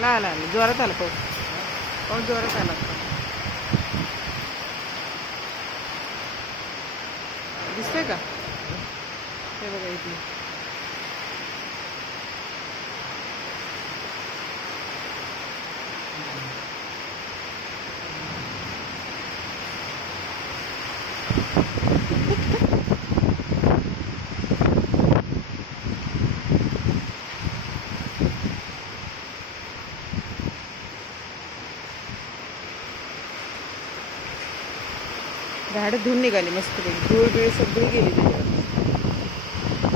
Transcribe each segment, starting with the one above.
आला आला आला जोरात आला पाऊस पाऊस जोरात आला दिसतंय का हे बघा इथे झाडं धुवून निघाली मस्त धूळ बिळ सगळी गेली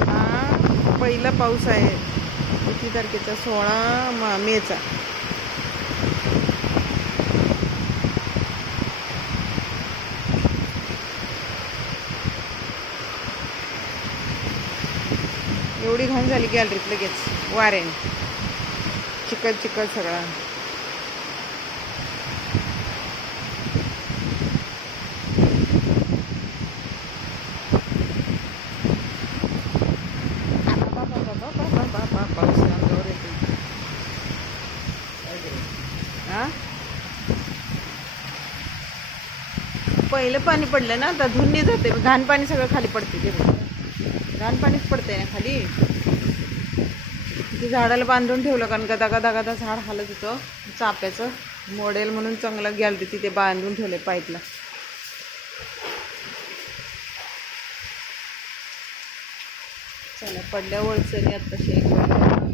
हा पहिला पाऊस आहे. किती तारखेचा? सोळा मा- मेचा. एवढी घाण झाली गॅलरीत लगेच. वाऱ्याने. चिकट चिकट सगळा. हां? पहिलं पाणी पडलं ना आता धुन्नी जाते. घाण पाणी सगळं खाली पडते ते. घाण पाणीच पडते ना खाली. ते झाडाला बांधून ठेवलं कारण गदा गदा गदा झाड हालत होतं. चाप्याचं मॉडेल म्हणून चांगलं गॅलरी तिथे बांधून ठेवले पाईपला. चला पडल्या वळसरी आत्ताशी. शेक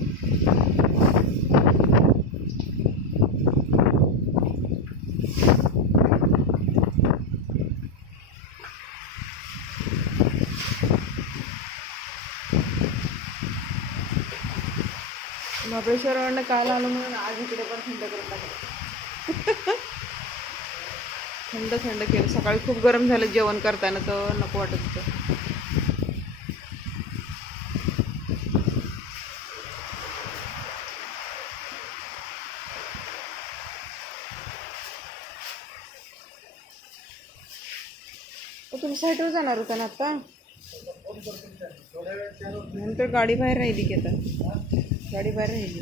महाबळेश्वरवरनं काल आलो म्हणून आज इकडे पण थंड करून टाकलं थंड थंड केलं. सकाळी खूप गरम झालं जेवण करताना तर नको वाटत होतं. तर तुम्ही साईडवर जाणार होता ना आता? म्हणून तर गाडी बाहेर राहिली की आता. गाडी बाहेर राहिली.